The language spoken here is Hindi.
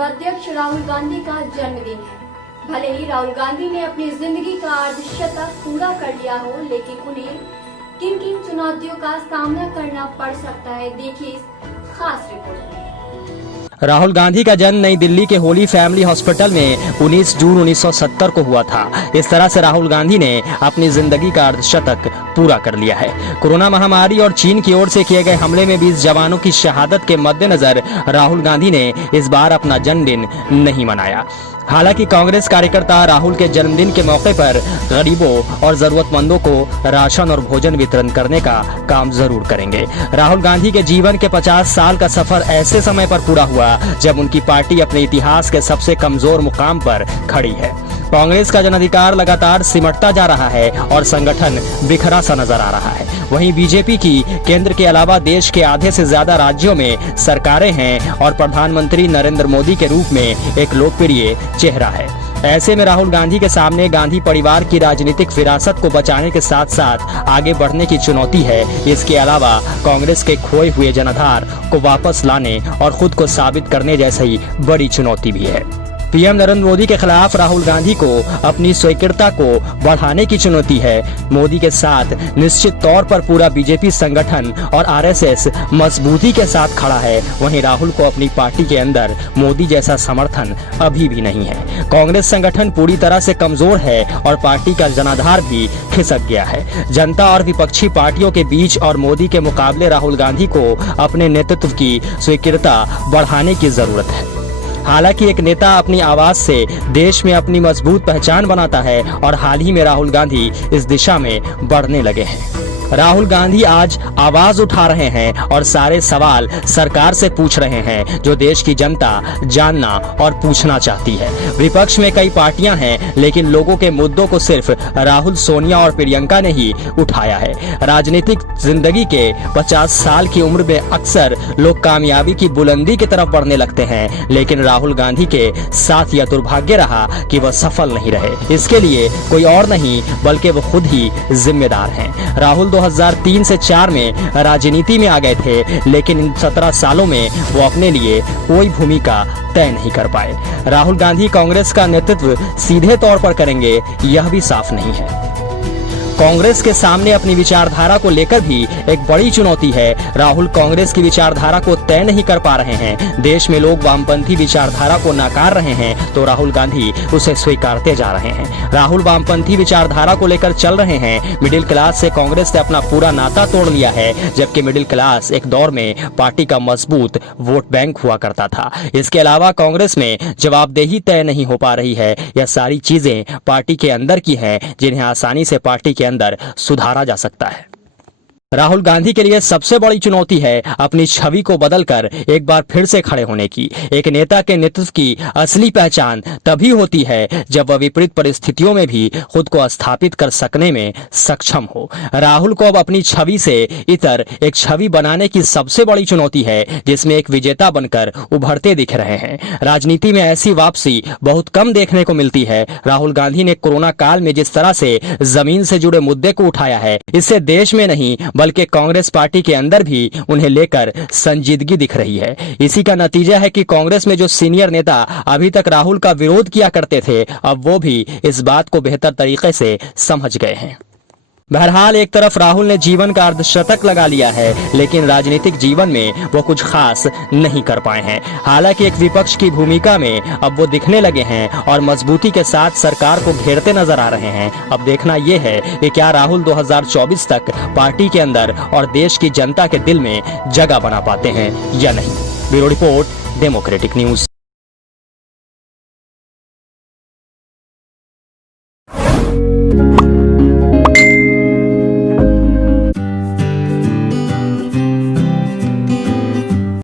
अध्यक्ष राहुल गांधी का जन्मदिन है। भले ही राहुल गांधी ने अपनी जिंदगी का अर्धशतक पूरा कर लिया हो, लेकिन उन्हें किन किन चुनौतियों का सामना करना पड़ सकता है, देखिए इस खास रिपोर्ट में। राहुल गांधी का जन्म नई दिल्ली के होली फैमिली हॉस्पिटल में 19 जून 1970 को हुआ था। इस तरह से राहुल गांधी ने अपनी जिंदगी का अर्धशतक पूरा कर लिया है। कोरोना महामारी और चीन की ओर से किए गए हमले में 20 जवानों की शहादत के मद्देनजर राहुल गांधी ने इस बार अपना जन्मदिन नहीं मनाया। हालांकि कांग्रेस कार्यकर्ता राहुल के जन्मदिन के मौके पर गरीबों और जरूरतमंदों को राशन और भोजन वितरण करने का काम जरूर करेंगे। राहुल गांधी के जीवन के 50 साल का सफर ऐसे समय पर पूरा हुआ जब उनकी पार्टी अपने इतिहास के सबसे कमजोर मुकाम पर खड़ी है। कांग्रेस का जनाधिकार लगातार सिमटता जा रहा है और संगठन बिखरा सा नजर आ रहा है। वहीं बीजेपी की केंद्र के अलावा देश के आधे से ज्यादा राज्यों में सरकारें हैं और प्रधानमंत्री नरेंद्र मोदी के रूप में एक लोकप्रिय चेहरा है। ऐसे में राहुल गांधी के सामने गांधी परिवार की राजनीतिक विरासत को बचाने के साथ साथ आगे बढ़ने की चुनौती है। इसके अलावा कांग्रेस के खोए हुए जनाधार को वापस लाने और खुद को साबित करने जैसी बड़ी चुनौती भी है। पीएम नरेंद्र मोदी के खिलाफ राहुल गांधी को अपनी स्वीकृरता को बढ़ाने की चुनौती है। मोदी के साथ निश्चित तौर पर पूरा बीजेपी संगठन और आरएसएस मजबूती के साथ खड़ा है। वहीं राहुल को अपनी पार्टी के अंदर मोदी जैसा समर्थन अभी भी नहीं है। कांग्रेस संगठन पूरी तरह से कमजोर है और पार्टी का जनाधार भी खिसक गया है। जनता और विपक्षी पार्टियों के बीच और मोदी के मुकाबले राहुल गांधी को अपने नेतृत्व की स्वीकृरता बढ़ाने की जरूरत है। हालांकि एक नेता अपनी आवाज से देश में अपनी मजबूत पहचान बनाता है और हाल ही में राहुल गांधी इस दिशा में बढ़ने लगे हैं। राहुल गांधी आज आवाज उठा रहे हैं और सारे सवाल सरकार से पूछ रहे हैं जो देश की जनता जानना और पूछना चाहती है। विपक्ष में कई पार्टियां हैं, लेकिन लोगों के मुद्दों को सिर्फ राहुल, सोनिया और प्रियंका ने ही उठाया है। राजनीतिक जिंदगी के 50 साल की उम्र में अक्सर लोग कामयाबी की बुलंदी की तरफ बढ़ने लगते हैं, लेकिन राहुल गांधी के साथ यह दुर्भाग्य रहा कि वह सफल नहीं रहे। इसके लिए कोई और नहीं बल्कि वो खुद ही जिम्मेदार हैं। राहुल 2003 से 4 में राजनीति में आ गए थे, लेकिन इन 17 सालों में वो अपने लिए कोई भूमिका तय नहीं कर पाए। राहुल गांधी कांग्रेस का नेतृत्व सीधे तौर पर करेंगे यह भी साफ नहीं है। कांग्रेस के सामने अपनी विचारधारा को लेकर भी एक बड़ी चुनौती है। राहुल कांग्रेस की विचारधारा को तय नहीं कर पा रहे हैं। देश में लोग वामपंथी विचारधारा को नकार रहे हैं तो राहुल गांधी उसे स्वीकारते जा रहे हैं। राहुल वामपंथी विचारधारा को लेकर चल रहे हैं। मिडिल क्लास से कांग्रेस ने अपना पूरा नाता तोड़ लिया है, जबकि मिडिल क्लास एक दौर में पार्टी का मजबूत वोट बैंक हुआ करता था। इसके अलावा कांग्रेस में जवाबदेही तय नहीं हो पा रही है। यह सारी चीजें पार्टी के अंदर की हैं, जिन्हें आसानी से पार्टी के अंदर सुधारा जा सकता है। राहुल गांधी के लिए सबसे बड़ी चुनौती है अपनी छवि को बदलकर एक बार फिर से खड़े होने की। एक नेता के नेतृत्व की असली पहचान तभी होती है जब वह विपरीत परिस्थितियों में भी खुद को स्थापित कर सकने में सक्षम हो। राहुल को अब अपनी छवि से इतर एक छवि बनाने की सबसे बड़ी चुनौती है, जिसमें एक विजेता बनकर उभरते दिख रहे हैं। राजनीति में ऐसी वापसी बहुत कम देखने को मिलती है। राहुल गांधी ने कोरोना काल में जिस तरह से जमीन से जुड़े मुद्दे को उठाया है, इससे देश में नहीं बल्कि कांग्रेस पार्टी के अंदर भी उन्हें लेकर संजीदगी दिख रही है। इसी का नतीजा है कि कांग्रेस में जो सीनियर नेता अभी तक राहुल का विरोध किया करते थे, अब वो भी इस बात को बेहतर तरीके से समझ गए हैं। बहरहाल एक तरफ राहुल ने जीवन का अर्धशतक लगा लिया है, लेकिन राजनीतिक जीवन में वो कुछ खास नहीं कर पाए हैं। हालांकि एक विपक्ष की भूमिका में अब वो दिखने लगे हैं और मजबूती के साथ सरकार को घेरते नजर आ रहे हैं। अब देखना यह है कि क्या राहुल 2024 तक पार्टी के अंदर और देश की जनता के दिल में जगह बना पाते हैं या नहीं। Bureau report, democratic news.